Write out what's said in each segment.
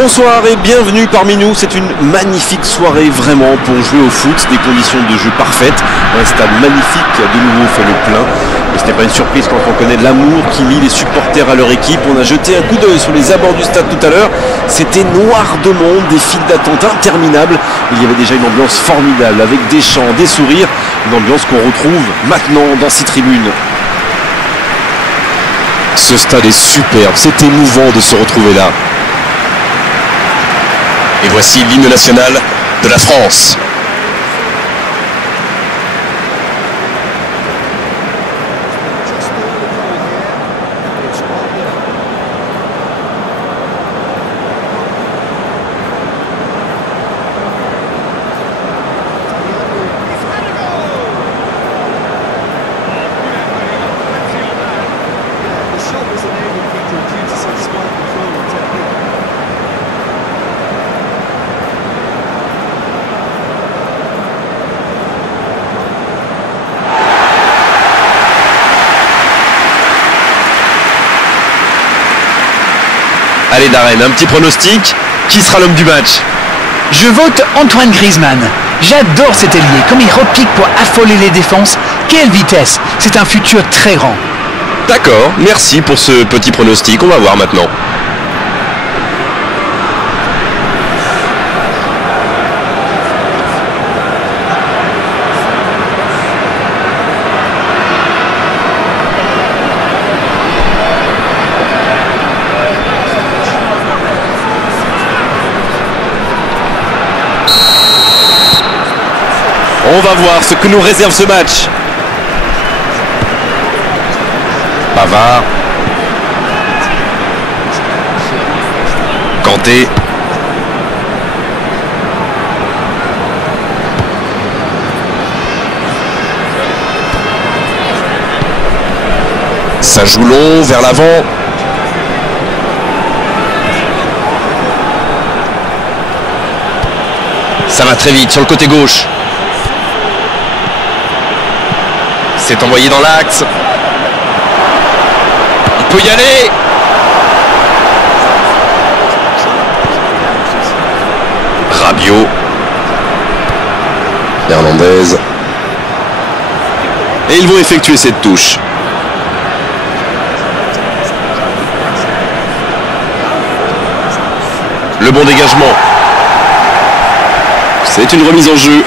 Bonsoir et bienvenue parmi nous. C'est une magnifique soirée vraiment pour jouer au foot, des conditions de jeu parfaites, un stade magnifique qui a de nouveau fait le plein. Mais ce n'est pas une surprise quand on connaît l'amour qui lie les supporters à leur équipe. On a jeté un coup d'œil sur les abords du stade tout à l'heure. C'était noir de monde, des files d'attente interminables. Il y avait déjà une ambiance formidable avec des chants, des sourires, une ambiance qu'on retrouve maintenant dans ces tribunes. Ce stade est superbe, c'est émouvant de se retrouver là. Et voici l'hymne national de la France. Allez Darren, un petit pronostic. Qui sera l'homme du match? Je vote Antoine Griezmann. J'adore cet ailier, comme il repique pour affoler les défenses. Quelle vitesse! C'est un futur très grand. D'accord, merci pour ce petit pronostic. On va voir maintenant. On va voir ce que nous réserve ce match. Pavard. Kanté. Ça joue long vers l'avant. Ça va très vite sur le côté gauche. C'est envoyé dans l'axe. Il peut y aller. Rabiot. Hernandez. Et ils vont effectuer cette touche. Le bon dégagement. C'est une remise en jeu.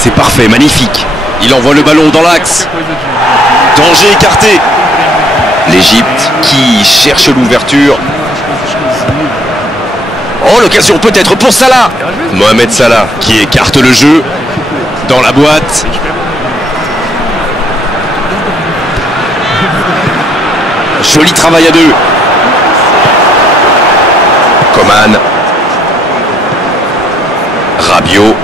C'est parfait, magnifique. Il envoie le ballon dans l'axe. Danger écarté. L'Égypte qui cherche l'ouverture. Oh, l'occasion peut-être pour Salah. Mohamed Salah qui écarte le jeu. Dans la boîte. Joli travail à deux. Coman. Rabiot.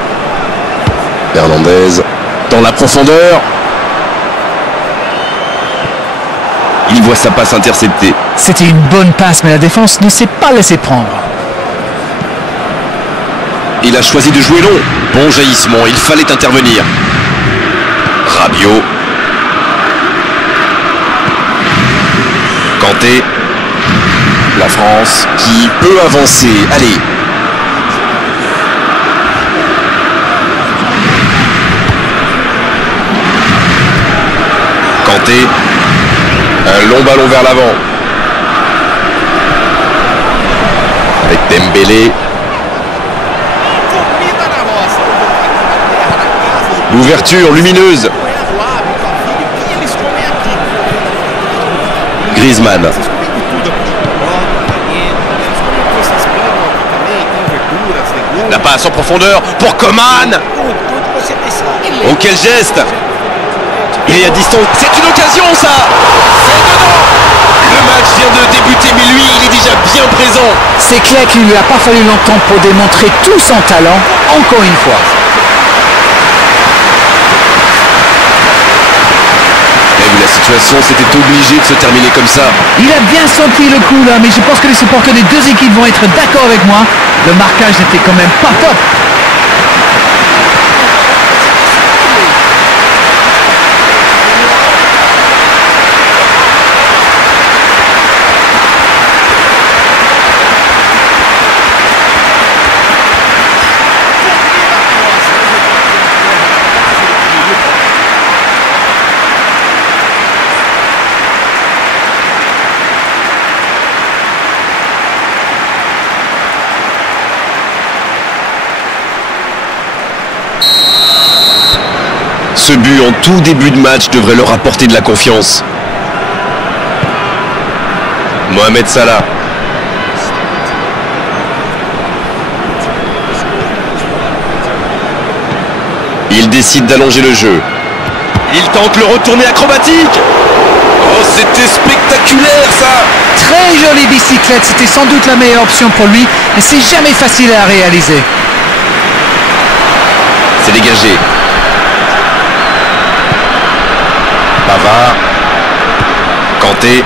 Hernandez dans la profondeur. Il voit sa passe interceptée. C'était une bonne passe, mais la défense ne s'est pas laissée prendre. Il a choisi de jouer long. Bon jaillissement, il fallait intervenir. Rabiot. Kanté. La France qui peut avancer. Allez. Kanté. Un long ballon vers l'avant. Avec Dembélé. L'ouverture lumineuse. Griezmann. La passe en profondeur pour Coman. Oh, quel geste! Il est à distance. C'est une occasion, ça! C'est dedans! Le match vient de débuter, mais lui, il est déjà bien présent. C'est clair qu'il ne lui a pas fallu longtemps pour démontrer tout son talent, encore une fois. Et vu la situation, c'était obligé de se terminer comme ça. Il a bien senti le coup là, mais je pense que les supporters des deux équipes vont être d'accord avec moi. Le marquage n'était quand même pas top. Ce but en tout début de match devrait leur apporter de la confiance. Mohamed Salah. Il décide d'allonger le jeu. Il tente le retourné acrobatique. Oh, c'était spectaculaire ça! Très jolie bicyclette, c'était sans doute la meilleure option pour lui, mais c'est jamais facile à réaliser. C'est dégagé. Pavard. Kanté.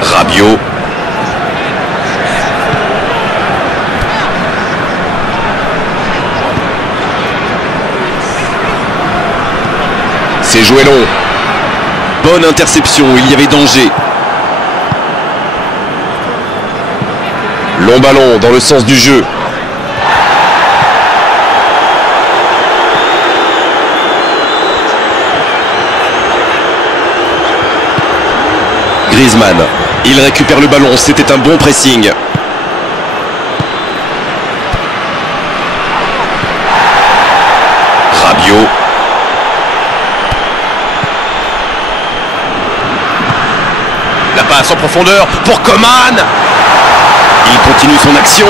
Rabiot. C'est joué long. Bonne interception, il y avait danger. Long ballon dans le sens du jeu. Griezmann. Il récupère le ballon, c'était un bon pressing. Rabiot. La passe en profondeur pour Coman. Il continue son action.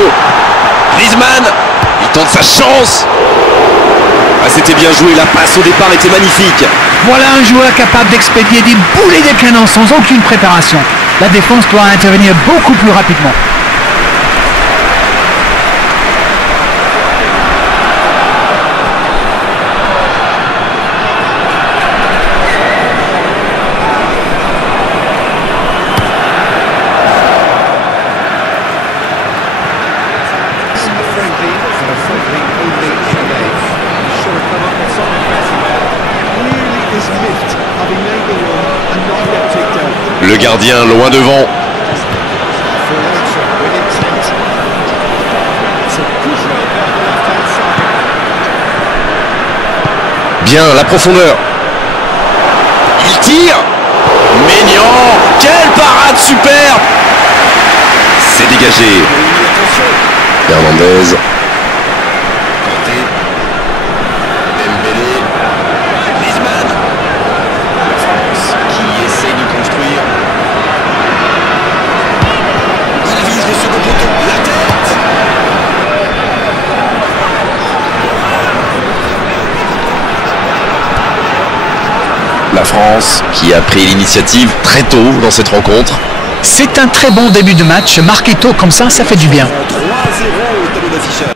Griezmann. Il tente sa chance. Ah, c'était bien joué, la passe au départ était magnifique. Voilà un joueur capable d'expédier des boulets de canon sans aucune préparation. La défense doit intervenir beaucoup plus rapidement. Le gardien loin devant. Bien, la profondeur. Il tire. Maignan. Quelle parade superbe. C'est dégagé. Hernandez. Kanté. Dembélé. Griezmann. La France qui essaie de construire. Il vise le second poteau. La tête. La France qui a pris l'initiative très tôt dans cette rencontre. C'est un très bon début de match. Marquer tôt comme ça fait du bien. 3-0 au tableau d'affichage.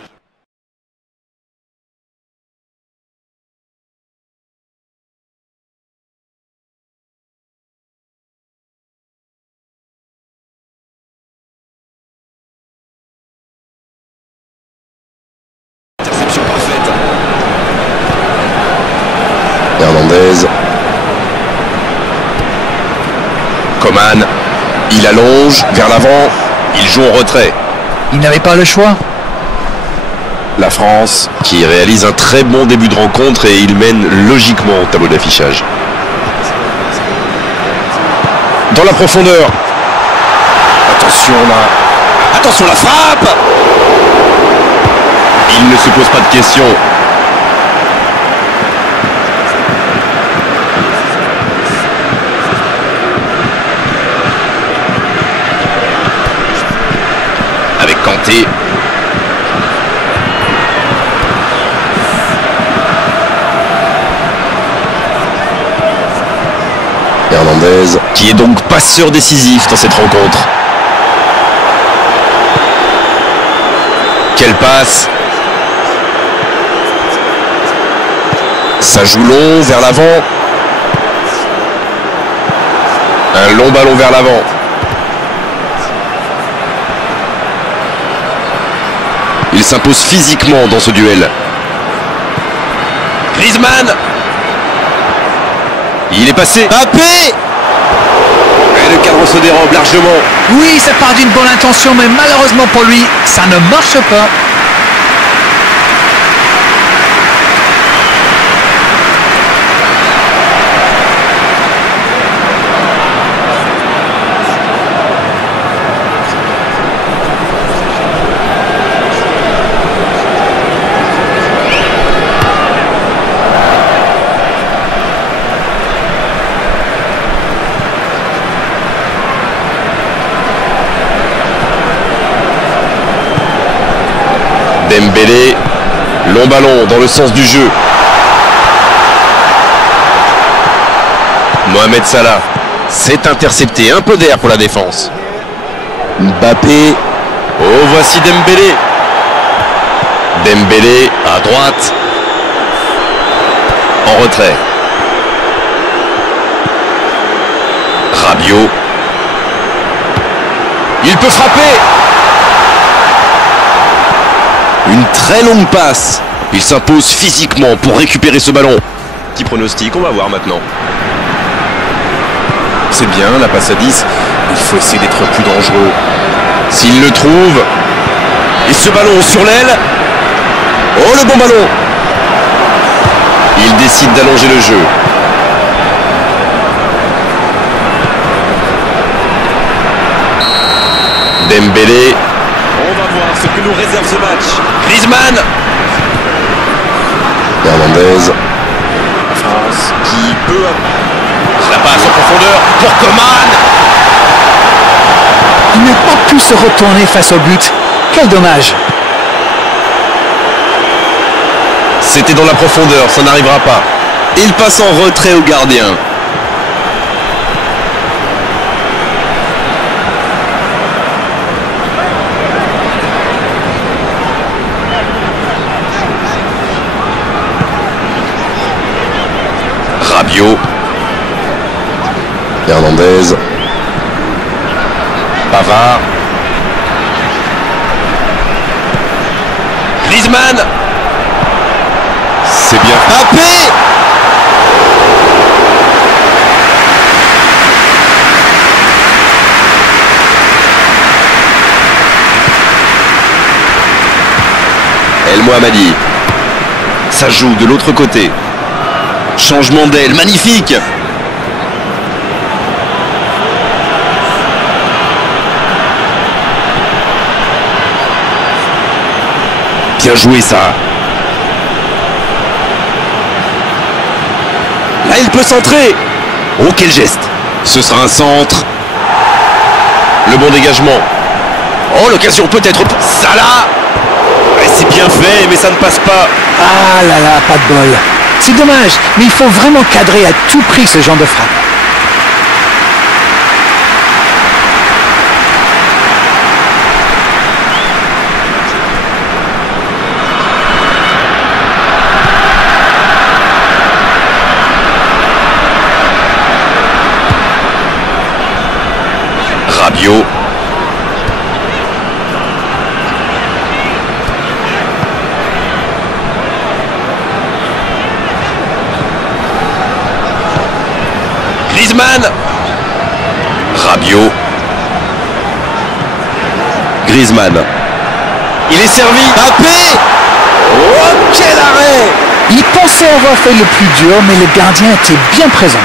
Interception parfaite. Hernandez. Coman. Il allonge vers l'avant. Il joue en retrait. Il n'avait pas le choix. La France qui réalise un très bon début de rencontre et il mène logiquement au tableau d'affichage. Dans la profondeur. Attention là. Attention la frappe. Il ne se pose pas de questions. Avec Kanté. Hernandez, qui est donc passeur décisif dans cette rencontre. Quelle passe! Ça joue long vers l'avant. Un long ballon vers l'avant. Il s'impose physiquement dans ce duel. Griezmann! Il est passé. Mbappé! Et le cadre se dérobe largement. Oui, ça part d'une bonne intention, mais malheureusement pour lui, ça ne marche pas. Dembélé, long ballon dans le sens du jeu. Mohamed Salah, c'est intercepté, un peu d'air pour la défense. Mbappé, oh voici Dembélé. Dembélé à droite. En retrait. Rabiot. Il peut frapper. Une très longue passe. Il s'impose physiquement pour récupérer ce ballon. Petit pronostic, on va voir maintenant. C'est bien, la passe à 10. Il faut essayer d'être plus dangereux. S'il le trouve. Et ce ballon sur l'aile. Oh, le bon ballon. Il décide d'allonger le jeu. Dembélé. On va voir ce que nous réserve ce match. Griezmann. Hernandez. France qui peut... La passe en profondeur pour Coman. Il n'a pas pu se retourner face au but. Quel dommage. C'était dans la profondeur, ça n'arrivera pas. Il passe en retrait au gardien. Rabiot. Hernandez. Pavard. Griezmann. C'est bien. Mbappé. El Mohammadi. Ça joue de l'autre côté. Changement d'aile, magnifique. Bien joué ça. Là il peut centrer. Oh quel geste. Ce sera un centre. Le bon dégagement. Oh l'occasion peut-être. Salah. C'est bien fait mais ça ne passe pas. Ah là là, pas de bol. C'est dommage, mais il faut vraiment cadrer à tout prix ce genre de frappe. Rabiot. Griezmann. Rabiot. Griezmann. Il est servi. Mbappé. Oh quel arrêt. Il pensait avoir fait le plus dur, mais le gardien était bien présent.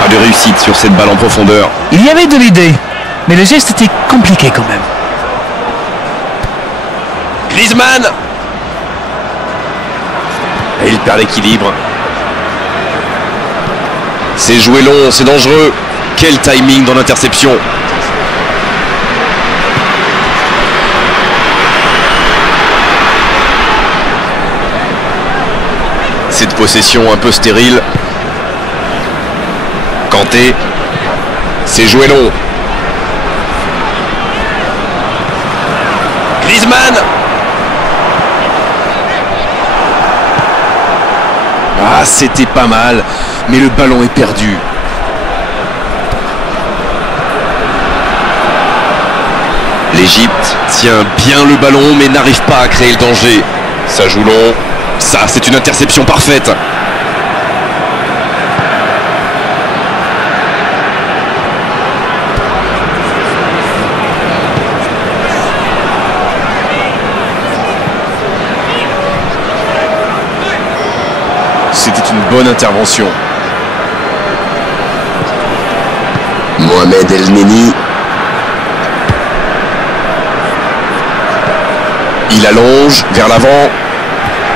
Pas de réussite sur cette balle en profondeur. Il y avait de l'idée, mais le geste était compliqué quand même. Griezmann. Et il perd l'équilibre. C'est joué long, c'est dangereux. Quel timing dans l'interception. Cette possession un peu stérile. Kanté. C'est joué long. Griezmann. Ah, c'était pas mal, mais le ballon est perdu. L'Égypte tient bien le ballon, mais n'arrive pas à créer le danger. Ça joue long. Ça, c'est une interception parfaite. C'était une bonne intervention. Mohamed El-Neni. Il allonge vers l'avant.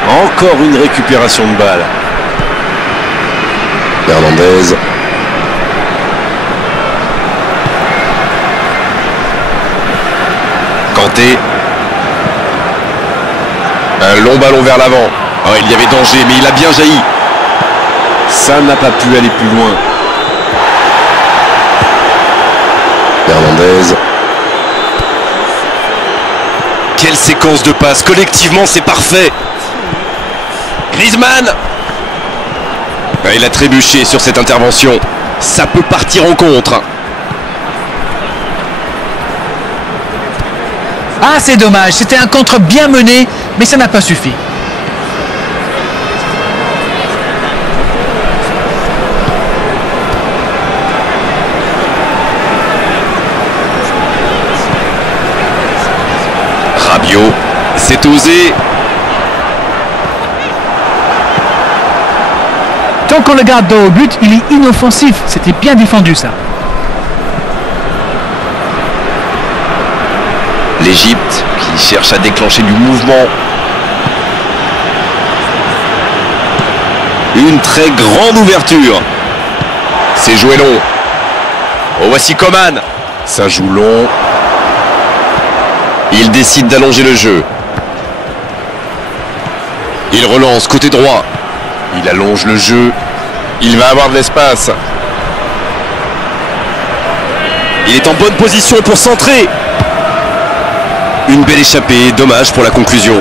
Encore une récupération de balle. Hernandez. Kanté. Un long ballon vers l'avant. Oh, il y avait danger, mais il a bien jailli. Ça n'a pas pu aller plus loin. Hernandez. Quelle séquence de passes. Collectivement, c'est parfait. Griezmann. Il a trébuché sur cette intervention. Ça peut partir en contre. Ah, c'est dommage, c'était un contre bien mené, mais ça n'a pas suffi. Rabiot, c'est osé. Tant qu'on le garde dos au but, il est inoffensif. C'était bien défendu, ça. L'Égypte qui cherche à déclencher du mouvement. Une très grande ouverture. C'est joué long. Oh, voici Coman. Ça joue long. Il décide d'allonger le jeu. Il relance côté droit. Il allonge le jeu. Il va avoir de l'espace. Il est en bonne position pour centrer. Une belle échappée, dommage pour la conclusion.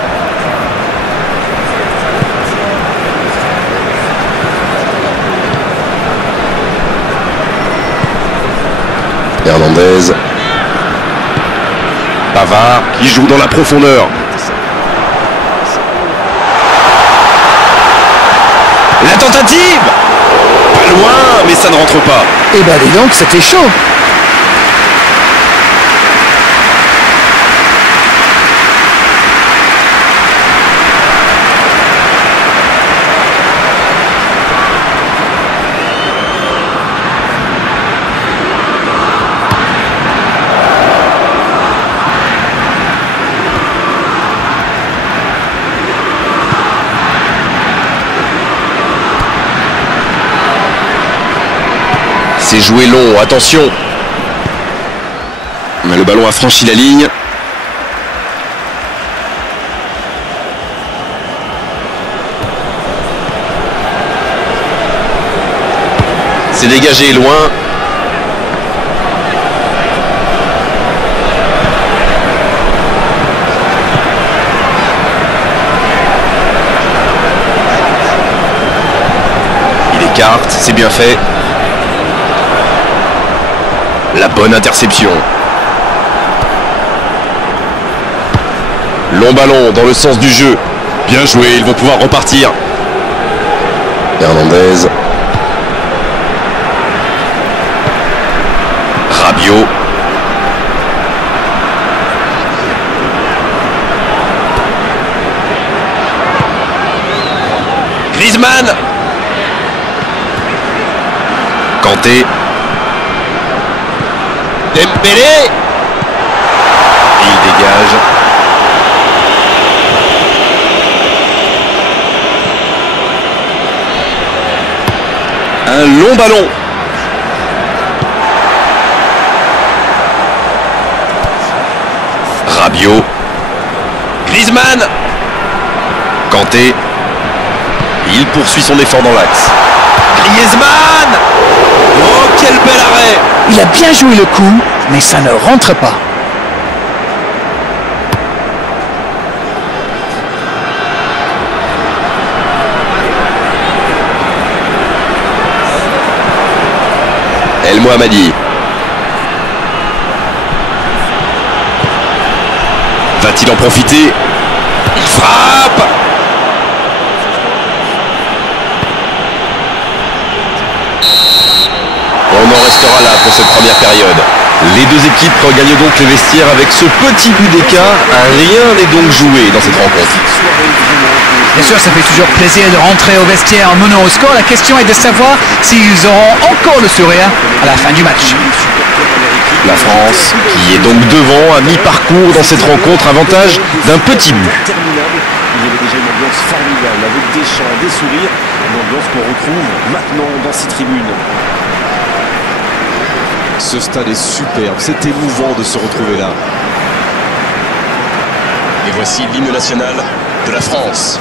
Hernandez. Pavard qui joue dans la profondeur. La tentative. Pas loin, mais ça ne rentre pas. Eh ben dis donc, c'était chaud. C'est joué long, attention. Le ballon a franchi la ligne. C'est dégagé loin. Il écarte, c'est bien fait. La bonne interception. Long ballon dans le sens du jeu. Bien joué, ils vont pouvoir repartir. Hernandez. Rabiot. Griezmann. Kanté. Dembélé. Il dégage. Un long ballon. Rabiot. Griezmann. Kanté. Il poursuit son effort dans l'axe. Griezmann. Oh, quel bel arrêt. Il a bien joué le coup, mais ça ne rentre pas. El Mohammadi. Va-t-il en profiter? Il frappe. On en restera là pour cette première période. Les deux équipes regagnent donc les vestiaires avec ce petit but d'écart. Rien n'est donc joué dans cette rencontre. Bien sûr, ça fait toujours plaisir de rentrer au vestiaire en menant au score. La question est de savoir s'ils auront encore le sourire à la fin du match. La France, qui est donc devant à mi-parcours dans cette rencontre, avantage d'un petit but. Il y avait déjà une ambiance formidable avec des chants, des sourires, une ambiance qu'on retrouve maintenant dans ces tribunes. Ce stade est superbe, c'est émouvant de se retrouver là. Et voici l'hymne national de la France.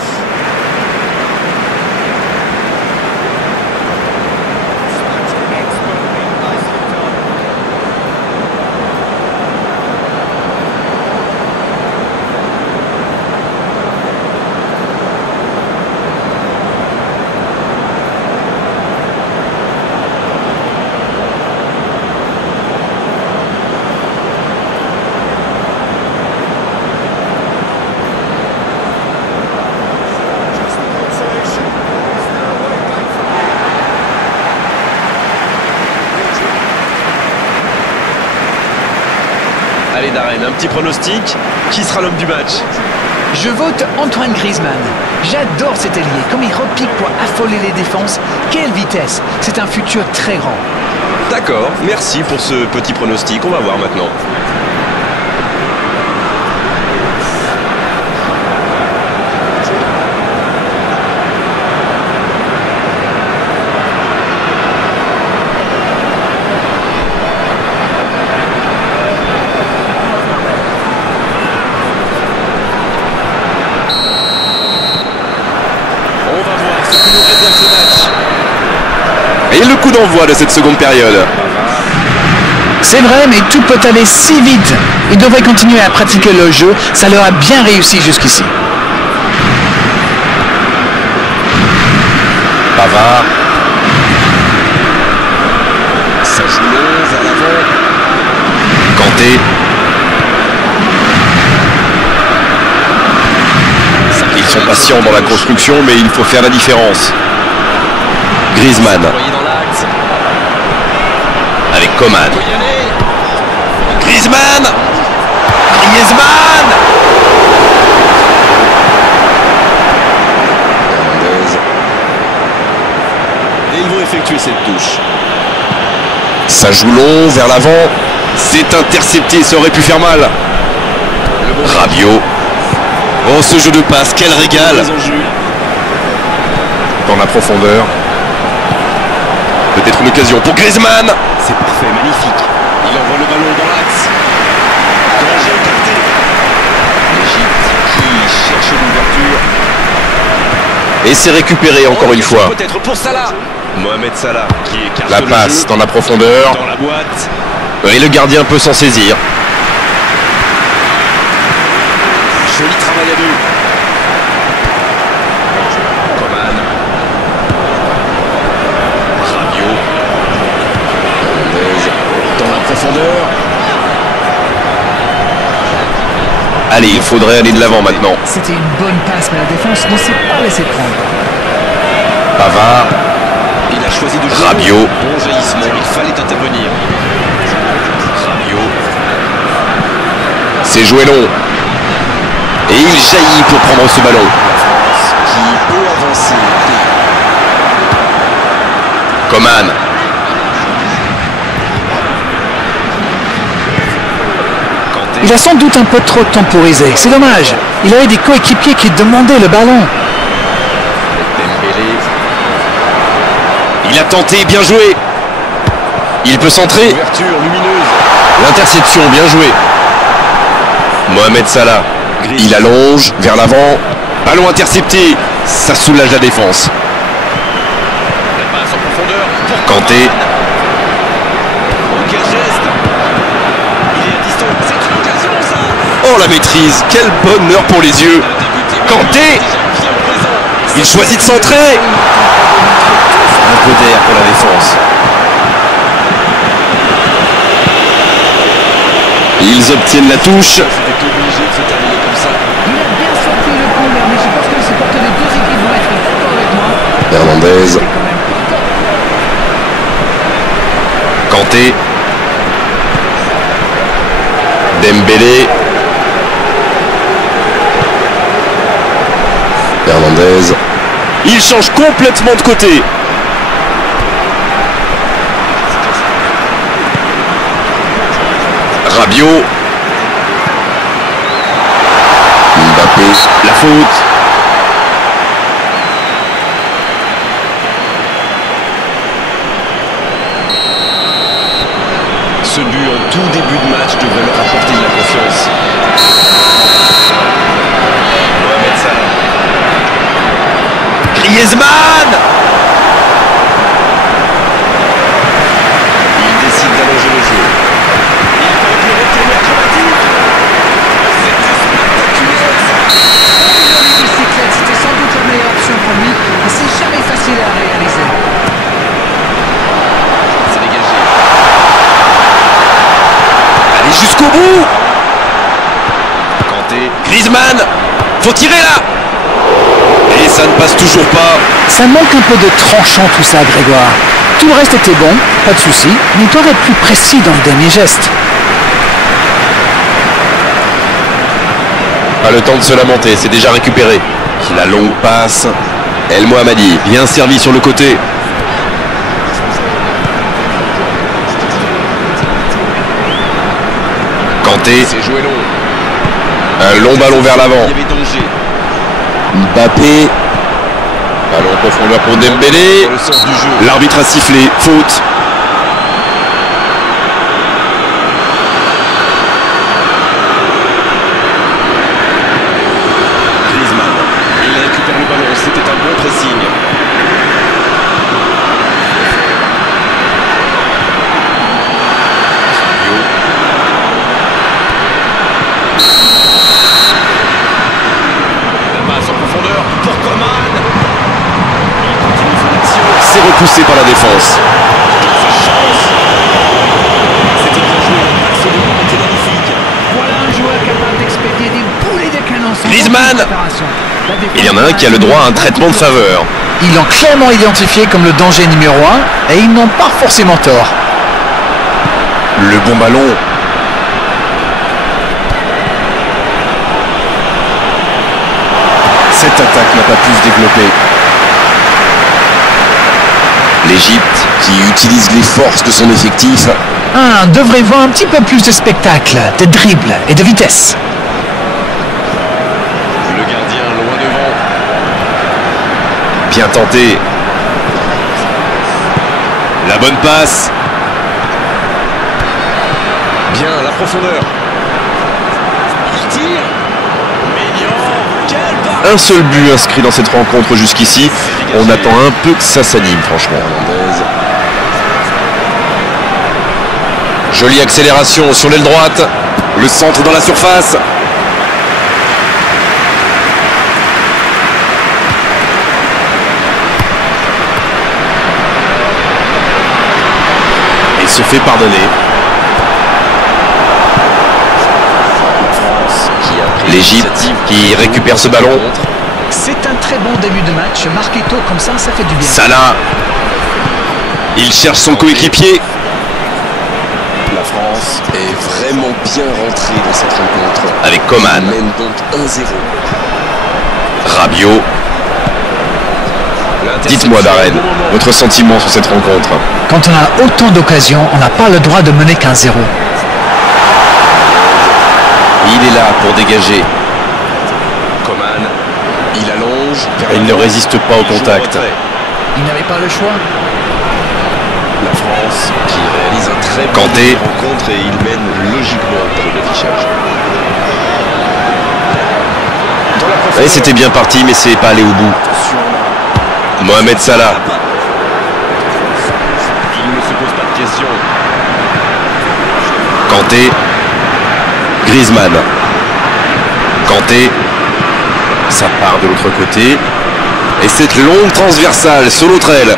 Allez Darren, un petit pronostic. Qui sera l'homme du match? Je vote Antoine Griezmann. J'adore cet ailier, comme il repique pour affoler les défenses. Quelle vitesse! C'est un futur très grand. D'accord, merci pour ce petit pronostic. On va voir maintenant. Et le coup d'envoi de cette seconde période. C'est vrai, mais tout peut aller si vite. Ils devraient continuer à pratiquer le jeu. Ça leur a bien réussi jusqu'ici. Pavard. Ça joue long vers l'avant. Kanté. Ils sont patients dans la construction, mais il faut faire la différence. Griezmann. Avec Coman. Griezmann. Griezmann. Et ils vont effectuer cette touche. Ça joue long vers l'avant. C'est intercepté, ça aurait pu faire mal. Rabiot. Oh, ce jeu de passe, quel régal. Dans la profondeur. Peut-être une occasion pour Griezmann. C'est parfait, magnifique. Il envoie le ballon dans l'axe. Danger écarté. L'Égypte qui cherche l'ouverture. Et c'est récupéré encore une fois. Peut-être pour Salah. Mohamed Salah qui écarte la passe dans la profondeur. Dans la boîte. Et le gardien peut s'en saisir. Joli travail à deux. Coman. Rabiot. Dans la profondeur. Allez, il faudrait aller de l'avant maintenant. C'était une bonne passe, mais la défense ne s'est pas laissée prendre. Pavard. Il a choisi de jouer. Rabiot. Bon jaillissement, il fallait intervenir. Rabiot. C'est joué long. Et il jaillit pour prendre ce ballon. Qui peut avancer. Coman. Il a sans doute un peu trop temporisé. C'est dommage. Il avait des coéquipiers qui demandaient le ballon. Dembélé. Il a tenté, bien joué. Il peut centrer. Ouverture lumineuse. L'interception, bien joué. Mohamed Salah. Il allonge vers l'avant. Ballon intercepté. Ça soulage la défense. La passe en profondeur pour Kanté. Oh, quel geste. Il est à distance. C'est une occasion, ça. Oh, la maîtrise. Quel bonheur pour les yeux. Kanté. Il choisit de centrer. Un peu d'air pour la défense. Ils obtiennent la touche. C'était obligé de se terminer comme ça. Il a bien sorti le coup là, mais je pense que les supporters des deux équipes vont être d'accord avec moi. Hernandez. C'est quand même pas top. Kanté. Dembélé. Hernandez. Il change complètement de côté. Rabiot. Mbappé. La faute. Ce but en tout début de match devrait leur apporter de la confiance. Griezmann. Il décide d'allonger le jeu. Il tente le retour acrobatique. C'est spectaculaire. La bicyclette, c'était sans doute la meilleure option pour lui, mais c'est jamais facile à réaliser. C'est dégagé. Allez jusqu'au bout. Kanté. Griezmann. Faut tirer là. Et ça ne passe toujours pas. Ça manque un peu de tranchant tout ça, Grégoire. Tout le reste était bon, pas de souci, mais il doit être plus précis dans le dernier geste. Pas le temps de se lamenter, c'est déjà récupéré. La longue passe. El Mohammadi, bien servi sur le côté. Kanté. C'est joué long. Un long ballon vers l'avant. Mbappé. Ballon en profondeur pour Dembélé. L'arbitre a sifflé. Faute. Griezmann. Il récupère le ballon. C'était un bon pressing. C'est repoussé par la défense. C'était bien joué. Ce moment était magnifique. Voilà un joueur capable d'expédier des boulets de canon. Griezmann. Il y en a un qui a le droit à un traitement de faveur. Ils l'ont clairement identifié comme le danger numéro 1 et ils n'ont pas forcément tort. Le bon ballon. Cette attaque n'a pas pu se développer. L'Égypte qui utilise les forces de son effectif. Devrait voir un petit peu plus de spectacle, de dribble et de vitesse. Le gardien loin devant. Bien tenté. La bonne passe. Bien la profondeur. Il tire. Un seul but inscrit dans cette rencontre jusqu'ici. On attend un peu que ça s'anime, franchement. Jolie accélération sur l'aile droite. Le centre dans la surface. Il se fait pardonner. L'Égypte qui récupère ce ballon. C'est un très bon début de match. Marqué tôt comme ça fait du bien. Salah. Il cherche son coéquipier. La France est vraiment bien rentrée dans cette rencontre. Avec Coman. Il mène donc 1-0. Rabiot. Dites-moi, Darren, votre sentiment sur cette rencontre. Quand on a autant d'occasions, on n'a pas le droit de mener qu'un 0. Il est là pour dégager. Coman, il allonge. Il ne résiste pas au contact. Il n'avait pas le choix. La France qui réalise un très bon rencontre et il mène logiquement dans le affichage. Et c'était bien parti, mais c'est pas allé au bout. Mohamed Salah. Il ne se pose pas de questions. Kanté. Griezmann. Kanté. Ça part de l'autre côté. Et cette longue transversale sur l'autre aile.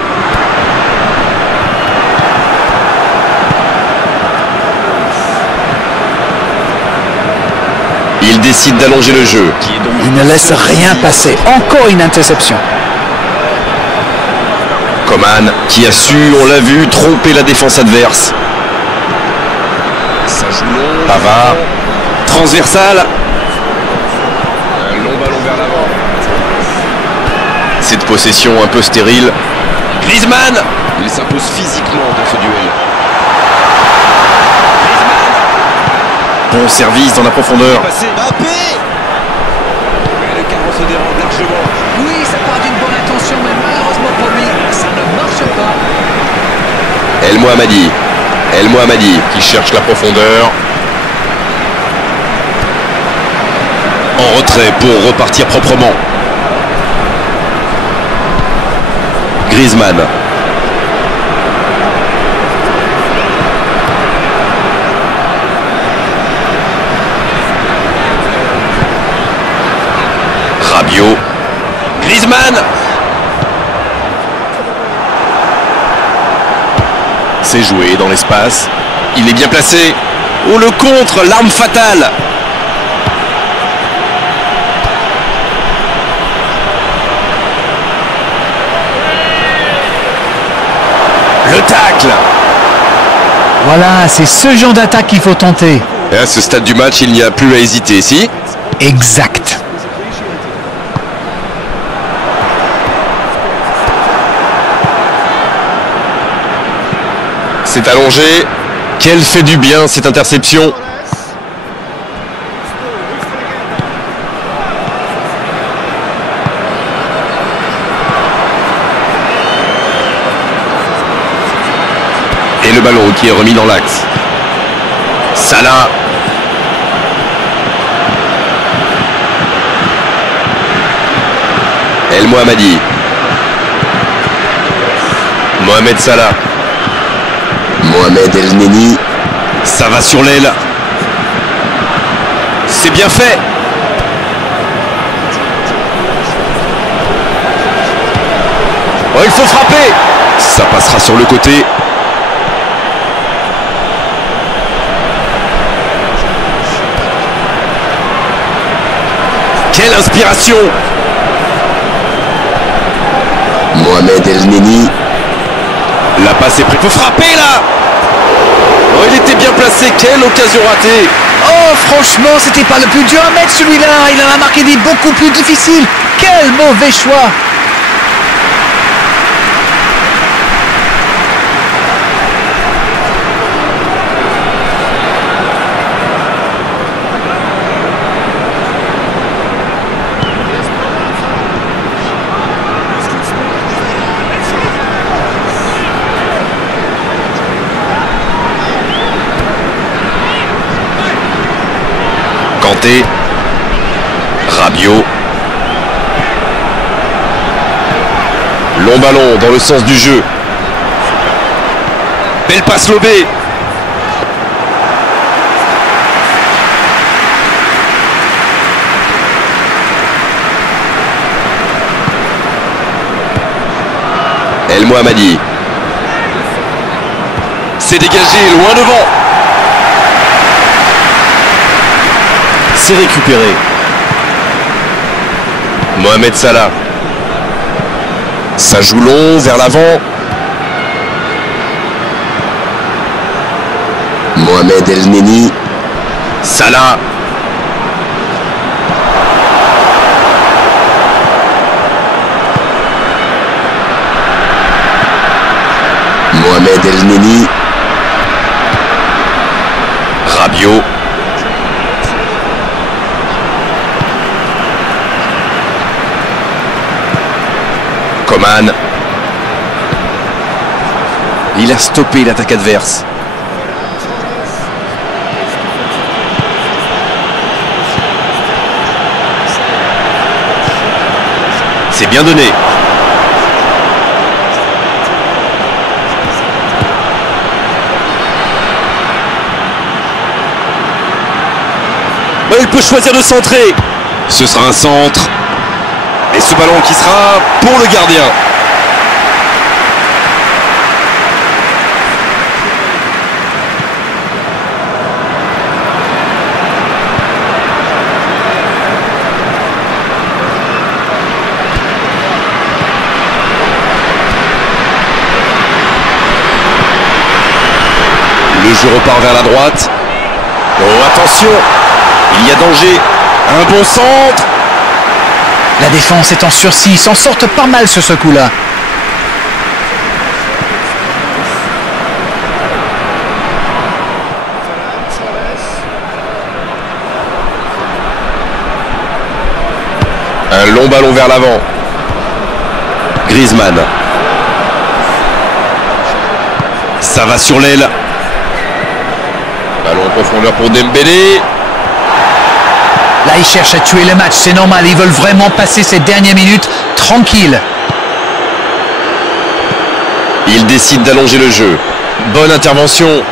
Il décide d'allonger le jeu. Il ne laisse rien passer. Encore une interception. Coman qui a su, on l'a vu, tromper la défense adverse. Pavard. Transversal. Un long ballon vers l'avant. Cette possession un peu stérile. Griezmann. Il s'impose physiquement dans ce duel. Bon service dans la profondeur. Mbappé. Le cadre se dérobe largement. Oui, ça part d'une bonne intention, mais malheureusement pour lui, ça ne marche pas. El Mohammadi. El Mohammadi qui cherche la profondeur. En retrait pour repartir proprement. Griezmann. Rabiot. Griezmann. C'est joué dans l'espace. Il est bien placé. Oh, le contre, l'arme fatale. Le tacle. Voilà, c'est ce genre d'attaque qu'il faut tenter. Et à ce stade du match, il n'y a plus à hésiter, si? Exact. C'est allongé. Quel fait du bien cette interception. Et le ballon qui est remis dans l'axe. Salah. El Mohammadi. Mohamed Salah. Mohamed El Neni. Ça va sur l'aile. C'est bien fait. Oh, il faut frapper. Ça passera sur le côté. Quelle inspiration. Mohamed El Neni. La passe est prête. Il faut frapper là. Oh, il était bien placé. Quelle occasion ratée. Oh, franchement, c'était pas le plus dur à mettre celui-là. Il en a marqué des beaucoup plus difficiles. Quel mauvais choix. Kanté. Rabiot. Long ballon dans le sens du jeu. Belle passe lobée. El Mohammadi. C'est dégagé, loin devant. C'est récupéré. Mohamed Salah. Ça joue long vers l'avant. Mohamed El Neni. Salah. Mohamed El Neni. Rabiot. Coman. Il a stoppé l'attaque adverse. C'est bien donné. Il peut choisir de centrer. Ce sera un centre. Et ce ballon qui sera pour le gardien. Le jeu repart vers la droite. Oh, attention, il y a danger. Un bon centre. La défense est en sursis, ils s'en sortent pas mal sur ce coup-là. Un long ballon vers l'avant. Griezmann. Ça va sur l'aile. Ballon en profondeur pour Dembélé. Là, ils cherchent à tuer le match, c'est normal. Ils veulent vraiment passer ces dernières minutes tranquilles. Il décide d'allonger le jeu. Bonne intervention.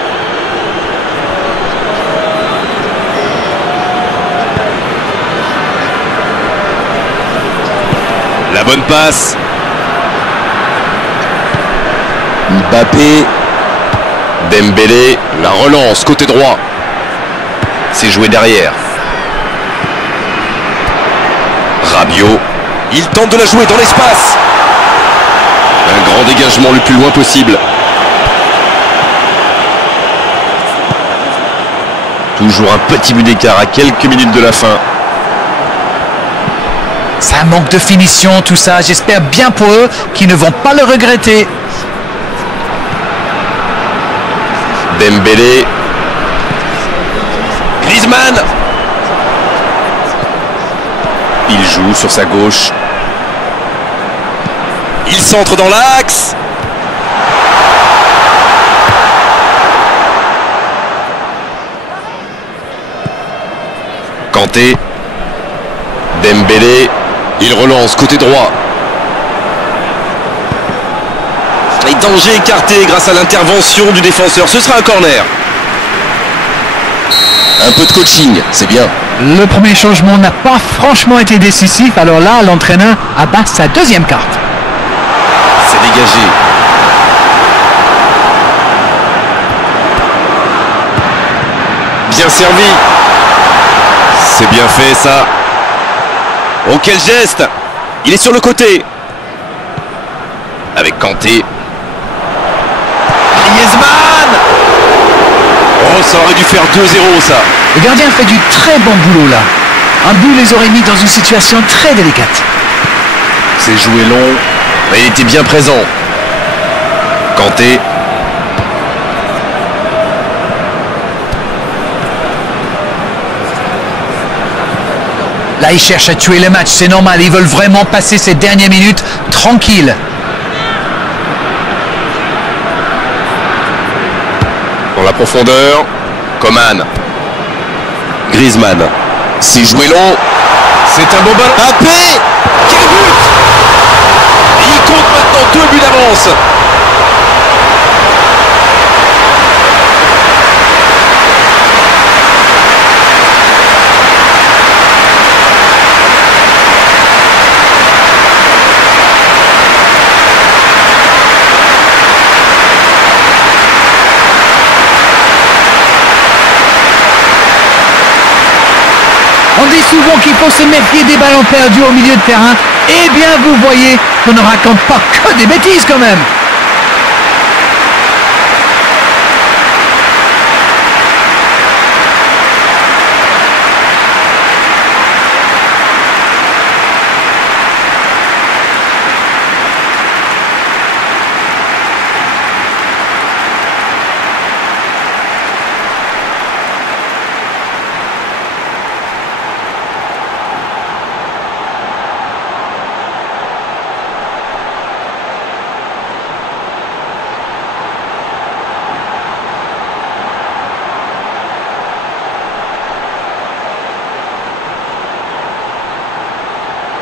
La bonne passe. Mbappé. Dembélé. La relance côté droit. C'est joué derrière. Rabiot. Il tente de la jouer dans l'espace. Un grand dégagement le plus loin possible. Toujours un petit but d'écart à quelques minutes de la fin. Ça manque de finition tout ça. J'espère bien pour eux qu'ils ne vont pas le regretter. Dembélé. Griezmann. Il joue sur sa gauche. Il centre dans l'axe. Kanté. Dembélé. Il relance côté droit. Et danger écarté grâce à l'intervention du défenseur. Ce sera un corner. Un peu de coaching, c'est bien. Le premier changement n'a pas franchement été décisif. Alors là, l'entraîneur abat sa deuxième carte. C'est dégagé. Bien servi. C'est bien fait ça. Oh quel geste. Il est sur le côté. Avec Kanté. Griezmann. Oh ça aurait dû faire 2-0 ça. Le gardien fait du très bon boulot là. Un but les aurait mis dans une situation très délicate. C'est joué long, mais il était bien présent. Kanté. Là, ils cherchent à tuer le match, c'est normal. Ils veulent vraiment passer ces dernières minutes tranquilles. Dans la profondeur, Coman. Griezmann. C'est joué long. C'est un bon ballon. Mbappé. Quel but. Et il compte maintenant 2 buts d'avance. On dit souvent qu'il faut se méfier des ballons perdus au milieu de terrain. Eh bien, vous voyez qu'on ne raconte pas que des bêtises quand même.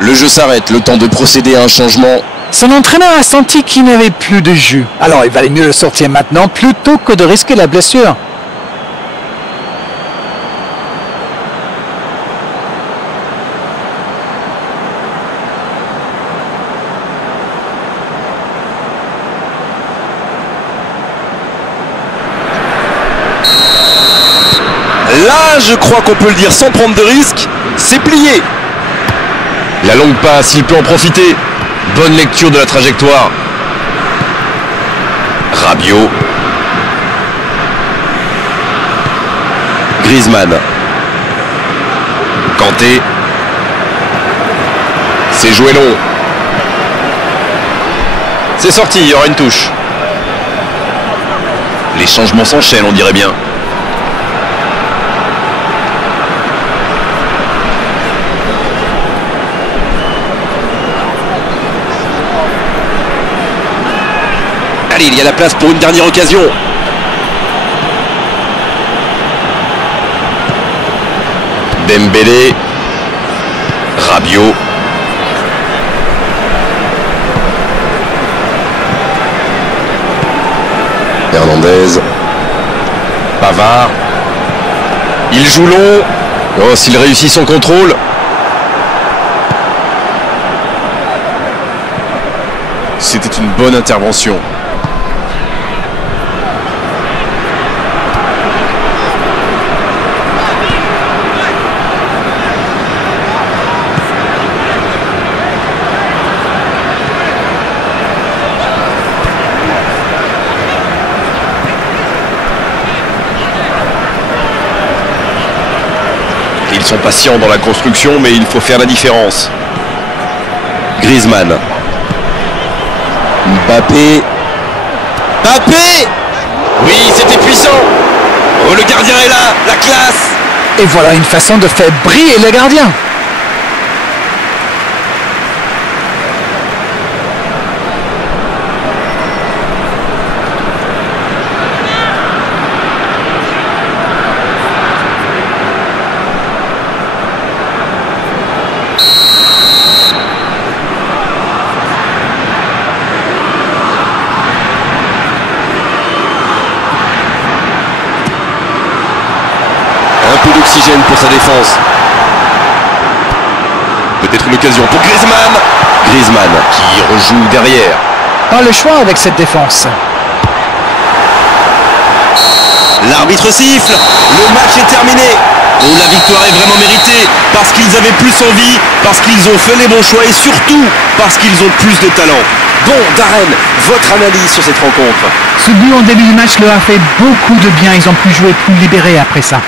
Le jeu s'arrête, le temps de procéder à un changement. Son entraîneur a senti qu'il n'avait plus de jus. Alors il valait mieux le sortir maintenant plutôt que de risquer la blessure. Là, je crois qu'on peut le dire sans prendre de risque, c'est plié. La longue passe, il peut en profiter. Bonne lecture de la trajectoire. Rabiot. Griezmann. Kanté. C'est joué long. C'est sorti, il y aura une touche. Les changements s'enchaînent, on dirait bien. Allez, il y a la place pour une dernière occasion. Dembélé. Rabiot. Hernandez. Pavard. Il joue long. Oh, s'il réussit son contrôle. C'était une bonne intervention. Ils sont patients dans la construction, mais il faut faire la différence. Griezmann. Mbappé. Mbappé! Oui, c'était puissant. Oh, le gardien est là, la classe. Et voilà une façon de faire briller le gardien. D'oxygène pour sa défense. Peut-être une occasion pour Griezmann. Griezmann qui rejoue derrière. Pas le choix avec cette défense. L'arbitre siffle. Le match est terminé. Oh, la victoire est vraiment méritée parce qu'ils avaient plus envie, parce qu'ils ont fait les bons choix et surtout parce qu'ils ont plus de talent. Bon, Darren, votre analyse sur cette rencontre? Ce but en début du match leur a fait beaucoup de bien. Ils ont pu jouer plus libérés après ça.